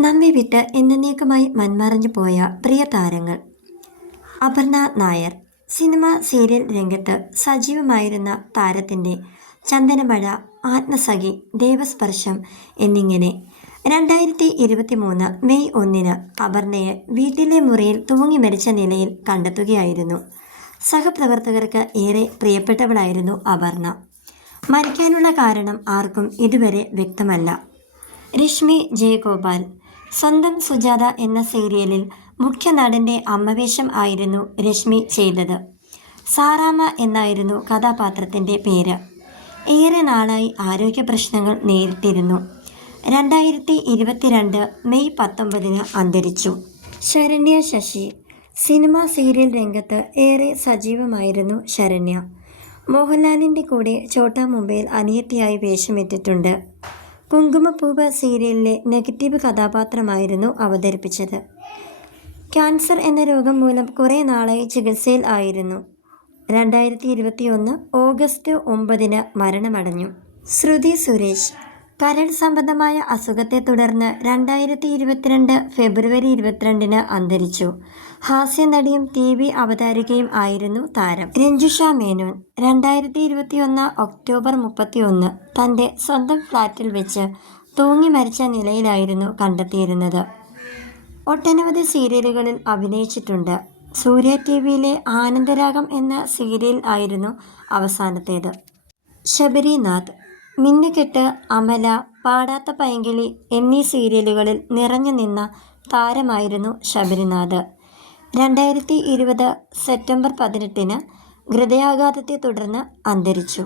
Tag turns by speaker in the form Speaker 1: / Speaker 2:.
Speaker 1: നമ്മെ വിട്ട് എന്നേക്കുമായി മൺമറഞ്ഞു പോയ പ്രിയ താരങ്ങൾ. അപർണ നായർ. സിനിമ സീരിയൽ രംഗത്ത് സജീവമായിരുന്ന താരത്തിന്റെ ചന്ദനമഴ ആത്മസഖി ദേവസ്പർശം എന്നിങ്ങനെ രണ്ടായിരത്തി ഇരുപത്തി മൂന്ന് മെയ് ഒന്നിന് അപർണയെ വീട്ടിലെ മുറിയിൽ തൂങ്ങി മരിച്ച നിലയിൽ കണ്ടെത്തുകയായിരുന്നു. സഹപ്രവർത്തകർക്ക് ഏറെ പ്രിയപ്പെട്ടവളായിരുന്നു അപർണ. മരിക്കാനുള്ള കാരണം ആർക്കും ഇതുവരെ വ്യക്തമല്ല. രശ്മി ജയഗോപാൽ. സ്വന്തം സുജാത എന്ന സീരിയലിൽ മുഖ്യ നടന്റെ അമ്മവേഷം ആയിരുന്നു രശ്മി ചെയ്തത്. സാറാമ എന്നായിരുന്നു കഥാപാത്രത്തിന്റെ പേര്. ഏറെ നാളായി ആരോഗ്യ പ്രശ്നങ്ങൾ നേരിട്ടിരുന്നു. രണ്ടായിരത്തി ഇരുപത്തിരണ്ട് മെയ് പത്തൊമ്പതിന് അന്തരിച്ചു. ശരണ്യ ശശി. സിനിമ സീരിയൽ രംഗത്ത് ഏറെ സജീവമായിരുന്നു ശരണ്യ. മോഹൻലാലിന്റെ കൂടെ ചോട്ടാ മുംബൈയിൽ അനിയത്തിയായി വേഷമിട്ടിട്ടുണ്ട്. കുങ്കുമപ്പൂവ് സീരിയലിലെ നെഗറ്റീവ് കഥാപാത്രമായിരുന്നു അവതരിപ്പിച്ചത്. ക്യാൻസർ എന്ന രോഗം മൂലം കുറേ നാളായി ചികിത്സയിൽ ആയിരുന്നു. രണ്ടായിരത്തി ഇരുപത്തിയൊന്ന് ഓഗസ്റ്റ് ഒമ്പതിന് മരണമടഞ്ഞു. ശ്രുതി സുരേഷ് കരൾ സംബന്ധമായ അസുഖത്തെ തുടർന്ന് രണ്ടായിരത്തി ഇരുപത്തിരണ്ട് ഫെബ്രുവരി ഇരുപത്തിരണ്ടിന് അന്തരിച്ചു. ഹാസ്യനടിയും ടി വി അവതാരികയും ആയിരുന്നു താരം. രഞ്ജുഷ മേനോൻ രണ്ടായിരത്തി ഇരുപത്തിയൊന്ന് ഒക്ടോബർ മുപ്പത്തിയൊന്ന് തന്റെ സ്വന്തം ഫ്ലാറ്റിൽ വെച്ച് തൂങ്ങി മരിച്ച നിലയിലായിരുന്നു കണ്ടെത്തിയിരുന്നത്. ഒട്ടനവധി സീരിയലുകളിൽ അഭിനയിച്ചിട്ടുണ്ട്. സൂര്യ ടി വിയിലെ ആനന്ദരാഗം എന്ന സീരിയൽ ആയിരുന്നു അവസാനത്തേത്. ശബരിനാഥ് മിന്നുകെട്ട് അമല പാടാത്ത പൈങ്കിളി എന്നീ സീരിയലുകളിൽ നിറഞ്ഞു നിന്ന താരമായിരുന്നു ശബരിനാഥ്. രണ്ടായിരത്തി ഇരുപത് സെപ്റ്റംബർ പതിനെട്ടിന് ഹൃദയാഘാതത്തെ തുടർന്ന് അന്തരിച്ചു.